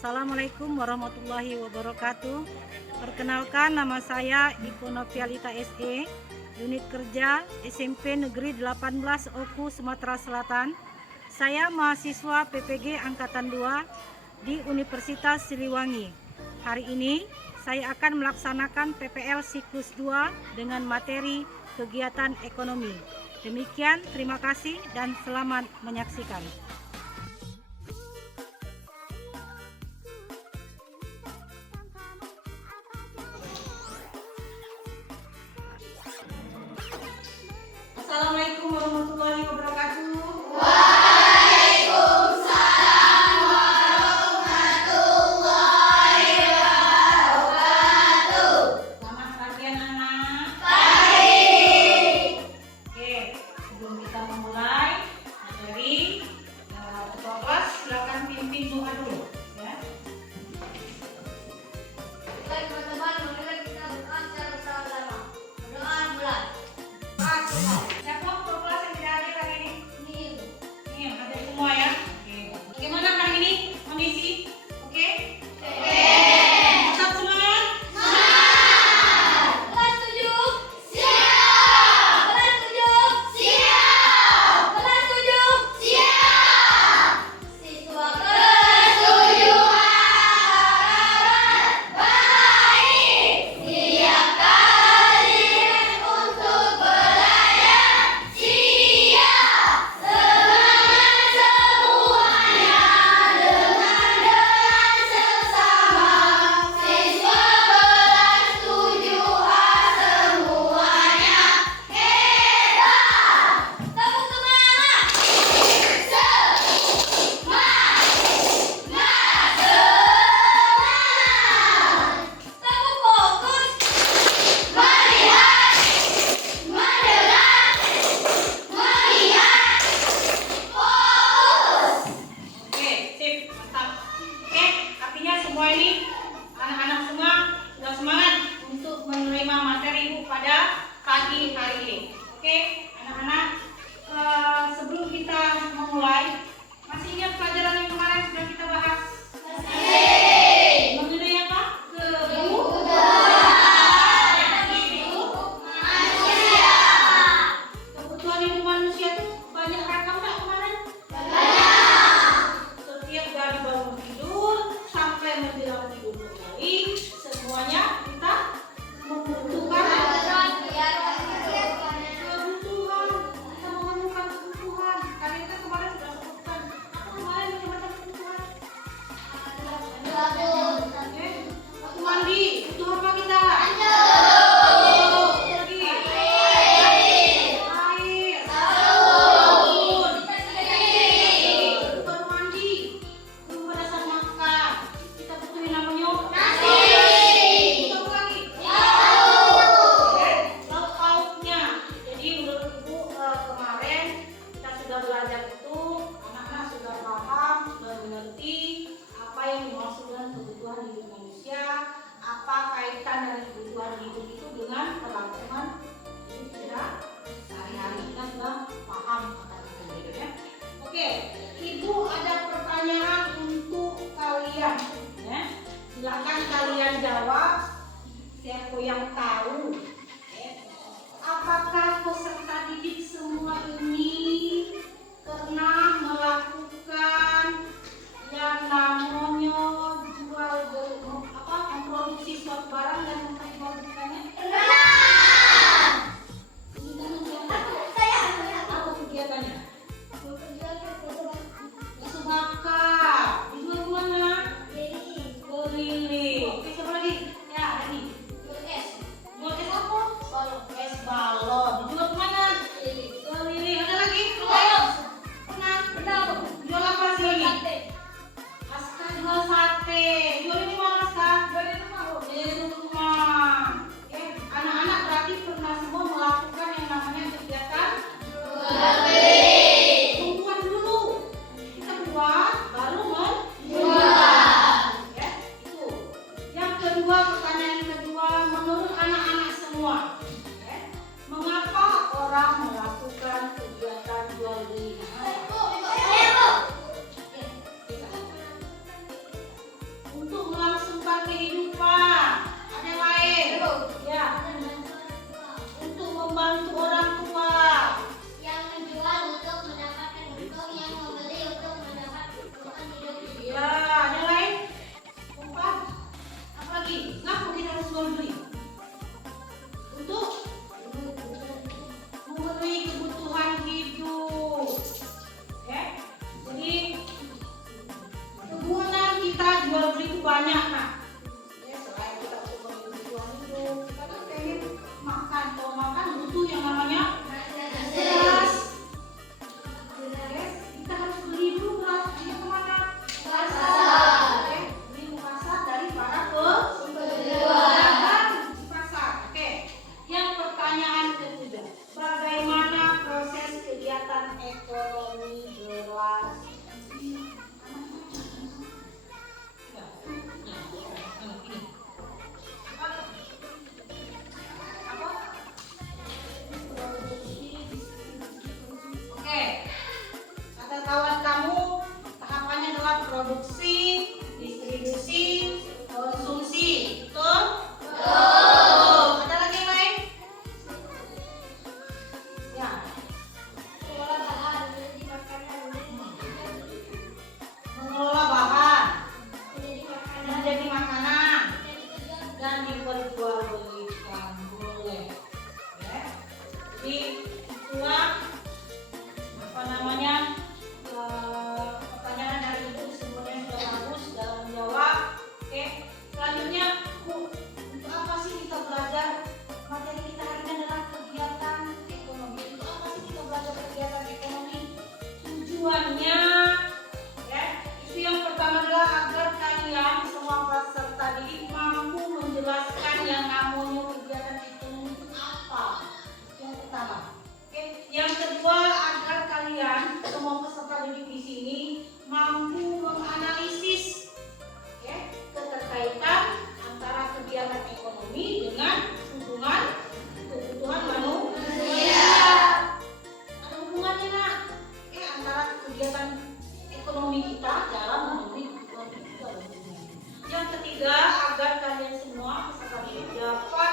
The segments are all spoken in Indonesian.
Assalamualaikum warahmatullahi wabarakatuh. Perkenalkan, nama saya Iko Novialita SE, unit kerja SMP Negeri 18 Oku, Sumatera Selatan. Saya mahasiswa PPG Angkatan 2 di Universitas Siliwangi. Hari ini saya akan melaksanakan PPL siklus 2 dengan materi kegiatan ekonomi. Demikian, terima kasih dan selamat menyaksikan. Assalamualaikum warahmatullahi wabarakatuh. Waalaikumsalam warahmatullahi wabarakatuh. Selamat pagi anak-anak. Pagi. Oke, sebelum kita memulai materi, ketua kelas silakan pimpin doa dulu ya. Baik teman-teman, marilah kita berdoa secara bersama-sama. Berdoa mulai. Siapa ketua kelas yang tidak hadir hari ini? Nih, Nih, hadir semua ya. Oke. Bagaimana hari ini kondisi? Oke? Tetap semangat. kelas 7. Siap. Kelas 7. Siap. Kelas 7. Siap. Siswa kelas 7 harap baik. Siap kalian untuk belajar. Siap. Semangat semuanya dengan sesama. Siswa kelas 7A semuanya hebat. Tepuk semangat. Tepuk fokus. Melihat, mendengar, melihat, fokus. Oke, sip, mantap. Oke, artinya semua ini anak-anak semua sudah semangat untuk menerima materi Ibu pada pagi hari ini. Oke, anak-anak, sebelum kita memulai, masih ingat pelajaran yang kemarin sudah kita bahas? Mengenai apa? Kebutuhan hidup manusia itu banyak ragam nggak kemarin? Setiap dari bangun tidur sampai menjelang tidur kembali, semuanya kita membutuhkan kebutuhan. Kita memerlukan kebutuhan. Kalian kan kemarin sudah sebutkan apa kemarin macam-macam kebutuhan. Oke, waktu mandi butuh apa kita? Lagi. Air. Sabun. Baru mandi, belum pada saat makan, kita butuhin namanya nasi. Butuh apa lagi? Oke, lauk pauknya. Jadi menurut Ibu kemarin kita sudah belajar itu, anak-anak sudah paham, sudah mengerti apa yang dimaksud dengan kebutuhan hidup manusia, apa kaitan dari kebutuhan hidup itu dengan kelangsungan hidup kita sehari-hari. Kita sudah paham akan itu gitu ya. Oke, Ibu ada pertanyaan untuk kalian ya. Silakan kalian jawab. Siapa yang tahu? Apakah peserta didik semua ini pernah melakukan yang namanya memproduksi suatu barang dan itulah pertanyaan dari ibu semuanya sudah bagus dalam menjawab. Oke, selanjutnya Bu, untuk apa sih kita belajar? Materi kita hari ini adalah kegiatan ekonomi. Untuk apa sih kita belajar kegiatan ekonomi? Tujuannya ya, itu yang pertama adalah agar kalian semua peserta didik mampu menjelaskan yang namanya kegiatan ekonomi itu apa. Yang pertama. Oke, yang kedua agar kalian semua peserta didik di sini mampu menganalisis ya, keterkaitan antara kegiatan ekonomi dengan hubungan kebutuhan manusia. Ada hubungannya nak? Antara kegiatan ekonomi kita dalam memenuhi kebutuhan kita. Yang ketiga agar kalian semua peserta didik dapat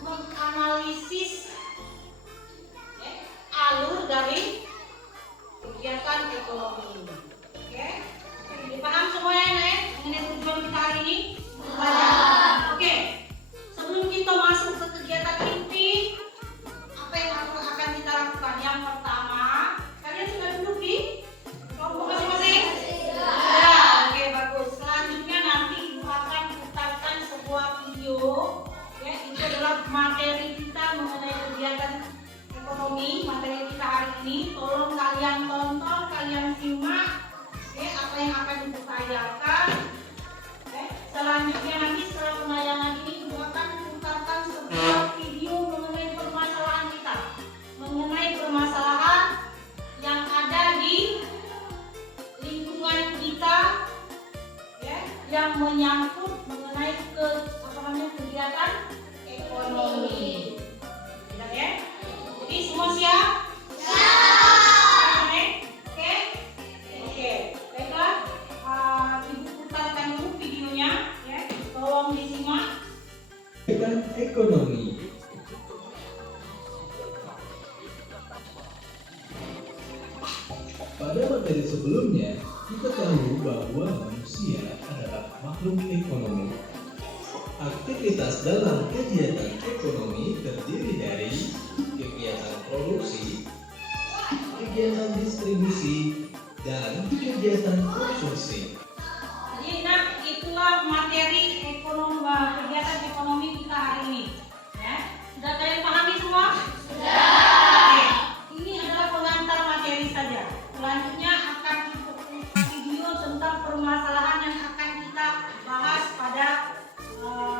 menganalisis alur dari kegiatan ekonomi ini. Oke? Dipaham semuanya ya mengenai tujuan kita hari ini? Oke. Sebelum kita masuk ke kegiatan inti, apa yang akan kita lakukan? Yang pertama, kalian sudah duduk di kelompok masing-masing? Sudah. Oke, bagus. Selanjutnya nanti Ibu akan putarkan sebuah video. Ya, itu adalah materi kita mengenai kegiatan ekonomi, materi kita hari ini. Tolong kalian tonton, kalian simak apa yang akan Ibu tayangan. Selanjutnya nanti setelah penayangan ini Ibu akan putarkan sebuah video mengenai permasalahan kita, mengenai permasalahan yang ada di lingkungan kita ya, yang menyangkut mengenai kegiatan ekonomi. Sudah ya? Jadi semua siap? Siap. Oke? Oke. Baiklah. Ibu putarkan dulu videonya ya. Tolong disimak. Kegiatan ekonomi. Pada materi sebelumnya, kita tahu bahwa manusia adalah makhluk ekonomi. Aktivitas dalam kegiatan ekonomi terdiri dari kegiatan produksi, kegiatan distribusi, dan kegiatan konsumsi. Jadi nah itulah materi ekonomi kegiatan ekonomi kita hari ini. Ya, sudah kalian pahami semua? Sudah. Oke. Ini adalah pengantar materi saja. Selanjutnya akan kita video tentang permasalahan yang akan kita bahas pada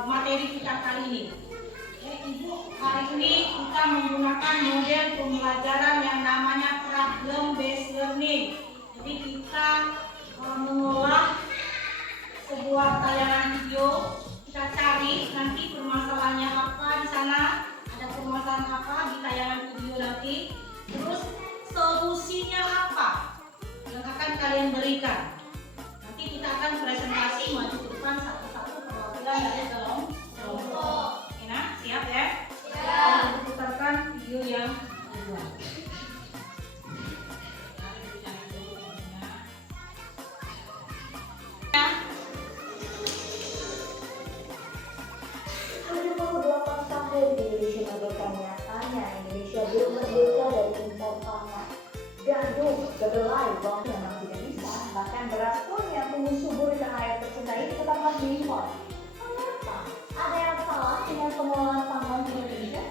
materi kita kali ini. Ya, Ibu, hari ini kita menggunakan model pembelajaran yang namanya problem based learning. Jadi kita mengolah sebuah tayangan video, kita cari nanti permasalahannya apa di sana, ada permasalahan apa di tayangan video nanti, terus solusinya apa yang akan kalian berikan. Nanti kita akan presentasi maju ke depan satu-satu perwakilan dari dalam kelompok. Oke, nah, siap ya? Siap. Kita putarkan video yang kedua. Indonesia belum merdeka dari impor pangan. Gandum, kedelai, bawang memang tidak bisa. Bahkan beras pun yang tumbuh subur di tanah air tercinta ini tetap harus diimpor. Mengapa? Ada yang salah dengan pengelolaan pangan di Indonesia?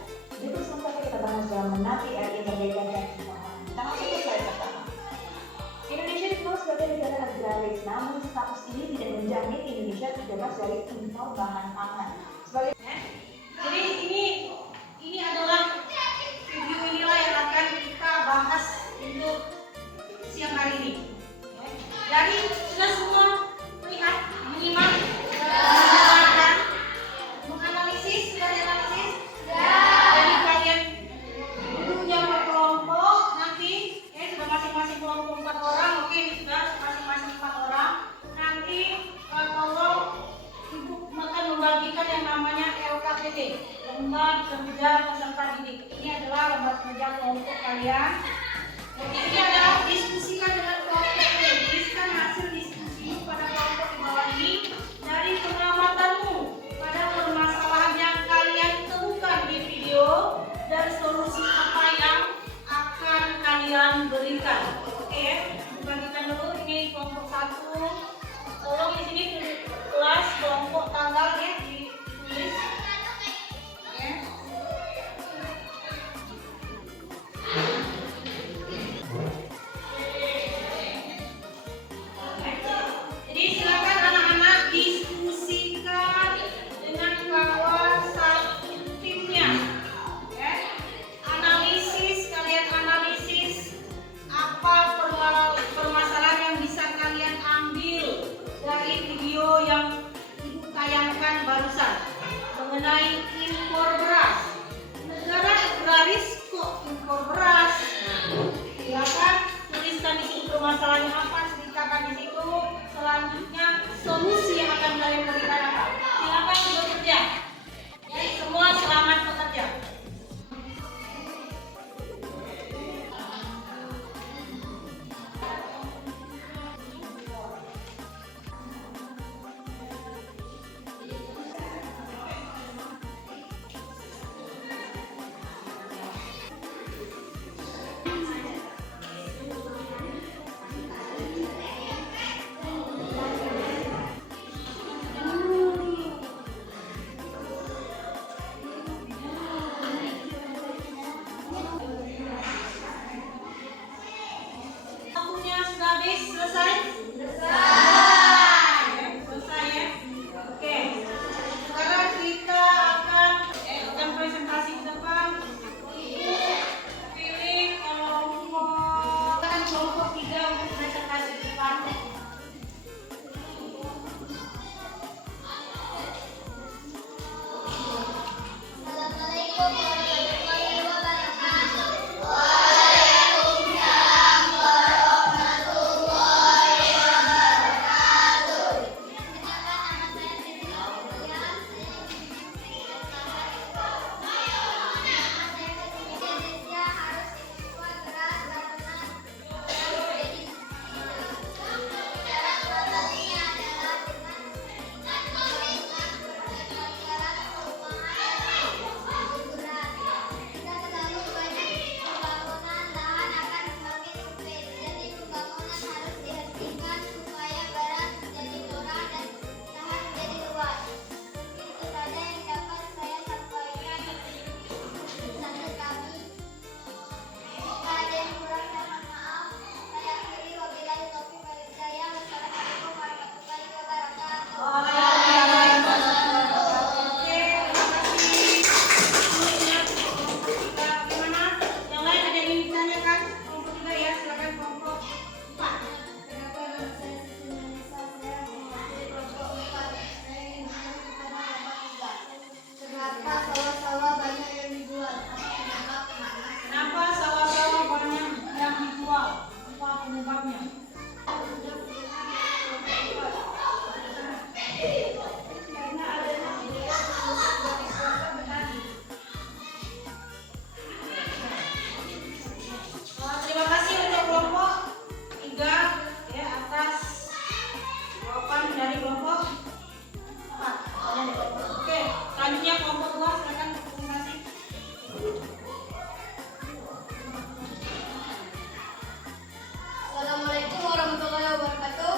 Itu semua kita bahas dalam menanti RI Merdeka dan Pangan. Kita masuk ke slide pertama. Indonesia dikenal sebagai negara agraris, namun status ini tidak menjamin Indonesia terbebas dari impor bahan pangan. Jadi ini adalah video inilah yang akan kita bahas untuk siang hari ini. Jadi sudah semua melihat, menyimak, mendengarkan, menganalisis, sudah dianalisis? Jadi kalian duduknya per kelompok nanti, sudah masing-masing kelompok 4 orang, oke sudah masing-masing 4 orang. Nanti tolong Ibu akan membagikan yang namanya LKPD, Lembar Kerja Peserta Didik. Ini adalah lembar kerja kelompok kalian. Jadi ini adalah diskusikan dengan kelompok kalian. Tuliskan hasil diskusi pada kelompok di bawah ini dari pengamatanmu pada permasalahan yang kalian temukan di video dan solusi apa yang akan berikan. Oke ya, dibagikan dulu. Ini kelompok 1. Tolong di sini kelas kelompok tanggal ya ditulis. Ya. Jadi silakan anak-anak diskusikan dengan kawan satu timnya. Ya. Analisis, kalian analisis apa permasalahan yang bisa kalian ambil dari video yang Ibu tayangkan barusan mengenai impor beras. Negara agraris kok impor beras? Silakan tuliskan di situ permasalahannya apa, ceritakan di situ. Selanjutnya solusi yang akan kalian berikan apa? Silakan bekerja. Jadi semua selamat bekerja. Waktunya sudah habis, selesai? Selesai ya? Oke. Sekarang kita akan presentasi ke depan. Pilih kelompok 3 untuk presentasi ke depan. Assalamualaikum warahmatullahi wabarakatuh.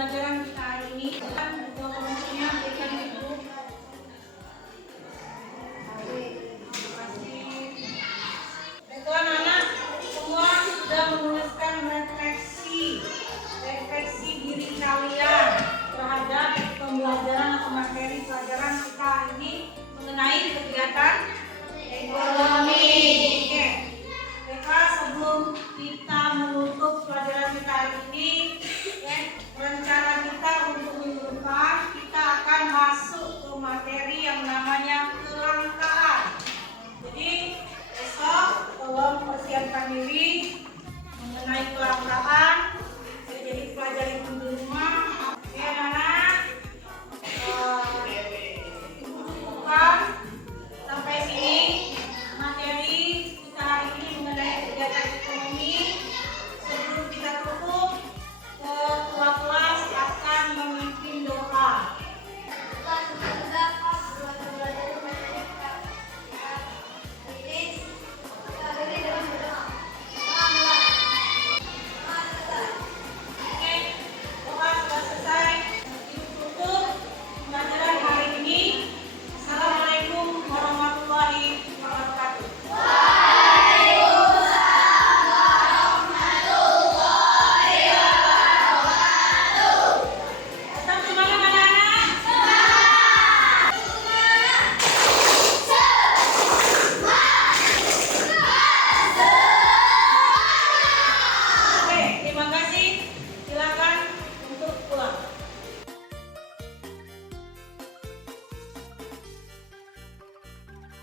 pembelajaran kita hari ini. Informasinya berikan Ibu. Itu anak-anak semua sudah menuliskan refleksi diri kalian terhadap pembelajaran atau materi pelajaran kita hari ini mengenai kegiatan ekonomi.